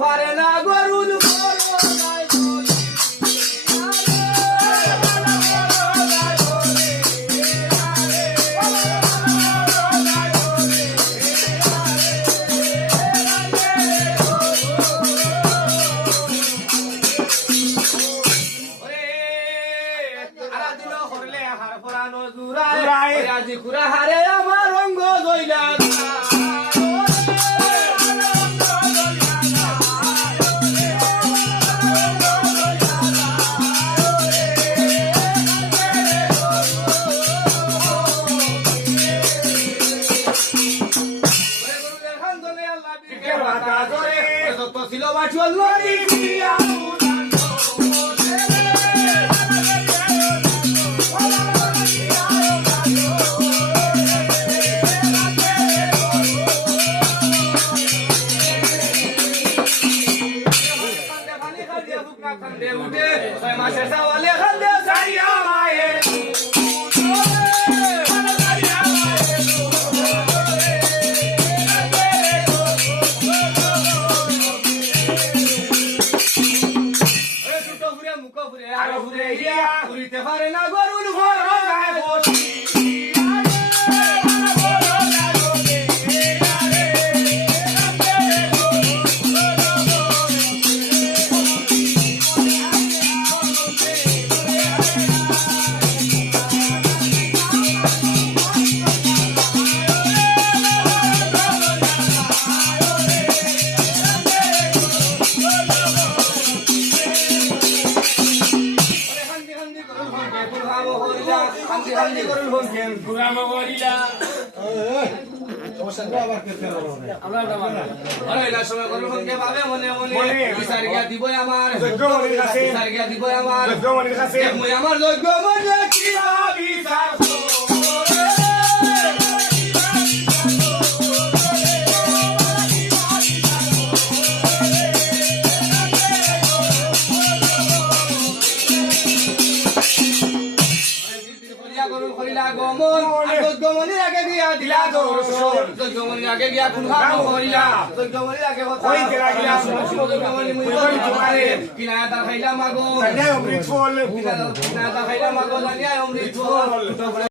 পারে না গরুল কুরা হারে আমার রঙ্গ জইলা ছিল বাচল মাসে সাওয়ালে খান্দে সাইয়া মায়ে ঘুরিতে পারে না গরুল ঘর গায়ে বসি হান্দি করুন হোসেন পুরানো গরিলা আমরা না সময় করুন হোসেন ভাবে মনে মনে বিচার গিয়া দিবই আমার যোগ্যমণির কাছে বিচার গিয়া দিবই আমার যোগ্যমণির কাছে মই আমার যোগ্যমণি কি বিচার যোগ্যমণির আগে গিয়া দিলা দর্শন যোগ্যমণির আগে গিয়া কোন ভাব হইলা যোগ্যমণির আগে কথা যোগ্যমণি মুই তোমারে কিনা তা খাইলা মাগো জানিয়া অমৃত ফল কিনা তা খাইলা মাগো জানিয়া অমৃত ফল